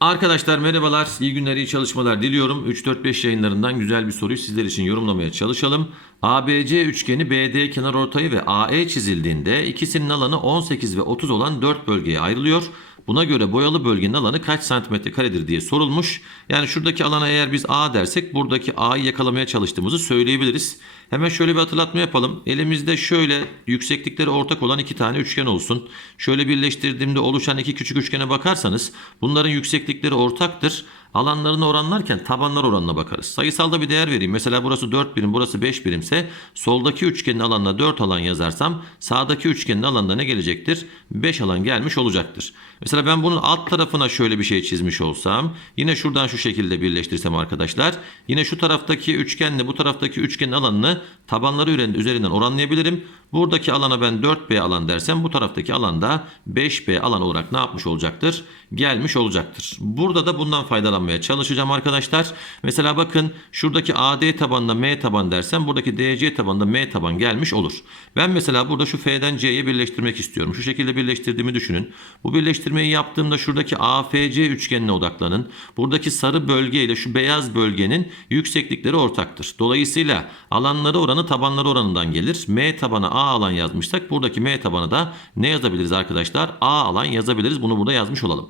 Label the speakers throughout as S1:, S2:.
S1: Arkadaşlar merhabalar, iyi günler, iyi çalışmalar diliyorum. 3-4-5 yayınlarından güzel bir soruyu sizler için yorumlamaya çalışalım. ABC üçgeni BD kenar ortayı ve AE çizildiğinde ikisinin alanı 18 ve 30 olan 4 bölgeye ayrılıyor. Buna göre boyalı bölgenin alanı kaç santimetre karedir diye sorulmuş. Yani şuradaki alana eğer biz A dersek buradaki A'yı yakalamaya çalıştığımızı söyleyebiliriz. Hemen şöyle bir hatırlatma yapalım. Elimizde şöyle yükseklikleri ortak olan iki tane üçgen olsun. Şöyle birleştirdiğimde oluşan iki küçük üçgene bakarsanız bunların yükseklikleri ortaktır. Alanlarını oranlarken tabanlar oranına bakarız. Sayısalda bir değer vereyim. Mesela burası 4 birim, burası 5 birimse soldaki üçgenin alanına 4 alan yazarsam sağdaki üçgenin alanına ne gelecektir? 5 alan gelmiş olacaktır. Mesela ben bunun alt tarafına şöyle bir şey çizmiş olsam yine şuradan şu şekilde birleştirsem arkadaşlar yine şu taraftaki üçgenle bu taraftaki üçgenin alanını tabanları üzerinden oranlayabilirim. Buradaki alana ben 4B alan dersem bu taraftaki alanda 5B alan olarak ne yapmış olacaktır? Gelmiş olacaktır. Burada da bundan faydalanmaya çalışacağım arkadaşlar. Mesela bakın şuradaki AD tabanına M taban dersem buradaki DC tabanında M taban gelmiş olur. Ben mesela burada şu F'den C'ye birleştirmek istiyorum. Şu şekilde birleştirdiğimi düşünün. Bu birleştirmeyi yaptığımda şuradaki AFC üçgenine odaklanın. Buradaki sarı bölge ile şu beyaz bölgenin yükseklikleri ortaktır. Dolayısıyla alanları oranı tabanları oranından gelir. M tabana A alan yazmışsak buradaki M tabanı da ne yazabiliriz arkadaşlar? A alan yazabiliriz. Bunu burada yazmış olalım.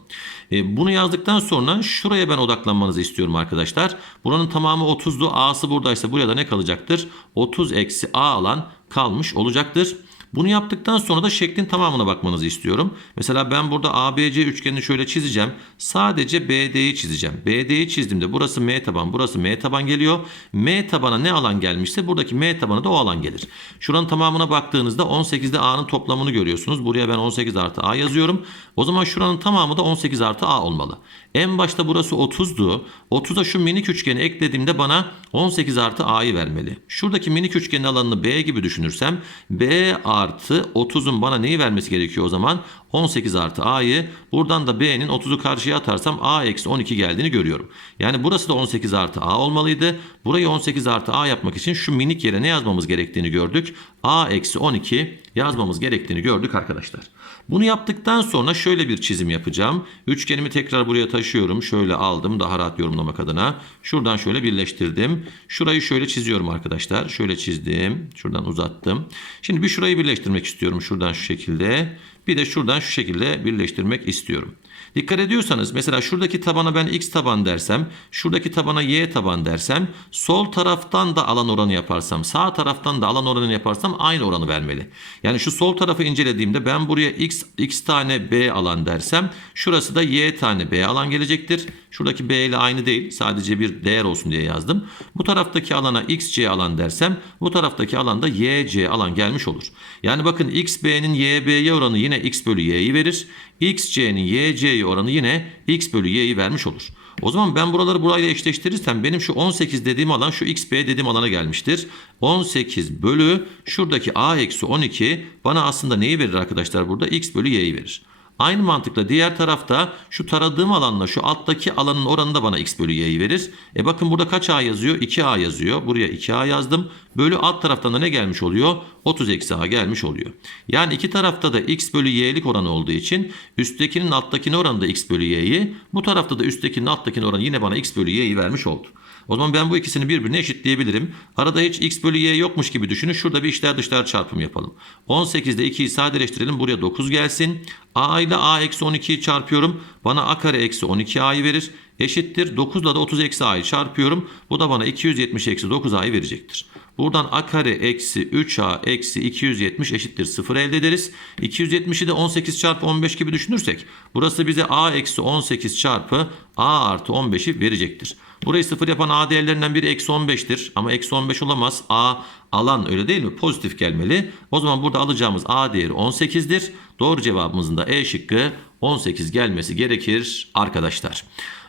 S1: E, bunu yazdıktan sonra şuraya ben odaklanmanızı istiyorum arkadaşlar. Buranın tamamı 30'du. A'sı buradaysa buraya da ne kalacaktır? 30 eksi A alan kalmış olacaktır. Bunu yaptıktan sonra da şeklin tamamına bakmanızı istiyorum. Mesela ben burada ABC üçgenini şöyle çizeceğim. Sadece BD'yi çizeceğim. BD'yi çizdiğimde burası M taban, burası M taban geliyor. M tabana ne alan gelmişse buradaki M tabana da o alan gelir. Şuranın tamamına baktığınızda 18'de A'nın toplamını görüyorsunuz. Buraya ben 18 artı A yazıyorum. O zaman şuranın tamamı da 18 artı A olmalı. En başta burası 30'du. 30'a şu minik üçgeni eklediğimde bana 18 artı A'yı vermeli. Şuradaki minik üçgenin alanını B gibi düşünürsem B artı 30'un bana neyi vermesi gerekiyor o zaman? 18 artı A'yı. Buradan da B'nin 30'u karşıya atarsam A eksi 12 geldiğini görüyorum. Yani burası da 18 artı A olmalıydı. Burayı 18 artı A yapmak için şu minik yere ne yazmamız gerektiğini gördük. A eksi 12 yazmamız gerektiğini gördük arkadaşlar. Bunu yaptıktan sonra şöyle bir çizim yapacağım. Üçgenimi tekrar buraya taşıyorum. Şöyle aldım daha rahat yorumlamak adına. Şuradan şöyle birleştirdim. Şurayı şöyle çiziyorum arkadaşlar. Şöyle çizdim. Şuradan uzattım. Şimdi bir şurayı birleştirmek istiyorum. Şuradan şu şekilde. Bir de şuradan şu şekilde birleştirmek istiyorum. Dikkat ediyorsanız mesela şuradaki tabana ben x taban dersem, şuradaki tabana y taban dersem, sol taraftan da alan oranı yaparsam, sağ taraftan da alan oranı yaparsam aynı oranı vermeli. Yani şu sol tarafı incelediğimde ben buraya x x tane b alan dersem, şurası da y tane b alan gelecektir. Şuradaki b ile aynı değil, sadece bir değer olsun diye yazdım. Bu taraftaki alana xc alan dersem, bu taraftaki alanda yc alan gelmiş olur. Yani bakın xb'nin y'b'ye oranı yine x bölü y'yi verir. xc'nin y'c'ye oranı yine x bölü y'yi vermiş olur. O zaman ben buraları burayla eşleştirirsem benim şu 18 dediğim alan şu xb dediğim alana gelmiştir. 18 bölü şuradaki a eksi 12 bana aslında neyi verir arkadaşlar burada? x bölü y'yi verir. Aynı mantıkla diğer tarafta şu taradığım alanla şu alttaki alanın oranı da bana x bölü y'yi verir. E bakın burada kaç a yazıyor? 2a yazıyor. Buraya 2a yazdım. Bölü alt taraftan da ne gelmiş oluyor? 30 eksi a gelmiş oluyor. Yani iki tarafta da x bölü y'lik oranı olduğu için üsttekinin alttakine oranı da x bölü y'yi. Bu tarafta da üsttekinin alttakine oranı yine bana x bölü y'yi vermiş oldu. O zaman ben bu ikisini birbirine eşitleyebilirim. Arada hiç x bölü y yokmuş gibi düşünün. Şurada bir içler dışlar çarpımı yapalım. 18'de 2'yi sadeleştirelim. Buraya 9 gelsin. a ile a eksi 12'yi çarpıyorum. Bana a kare eksi 12a'yı verir. Eşittir. 9 ile de 30 eksi a'yı çarpıyorum. Bu da bana 270 eksi 9a'yı verecektir. Buradan a kare eksi 3a eksi 270 eşittir 0 elde ederiz. 270'i de 18 çarpı 15 gibi düşünürsek burası bize a eksi 18 çarpı a artı 15'i verecektir. Burayı sıfır yapan a değerlerinden biri eksi 15'tir. Ama eksi 15 olamaz. a alan öyle değil mi? Pozitif gelmeli. O zaman burada alacağımız a değeri 18'dir. Doğru cevabımızın da E şıkkı 18 gelmesi gerekir arkadaşlar.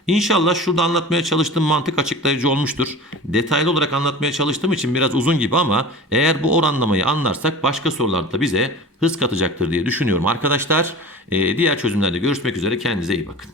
S1: İnşallah şurada anlatmaya çalıştığım mantık açıklayıcı olmuştur. Detaylı olarak anlatmaya çalıştığım için biraz uzun gibi ama eğer bu oranlamayı anlarsak başka sorularda bize hız katacaktır diye düşünüyorum arkadaşlar. Ee, diğer çözümlerde görüşmek üzere kendinize iyi bakın.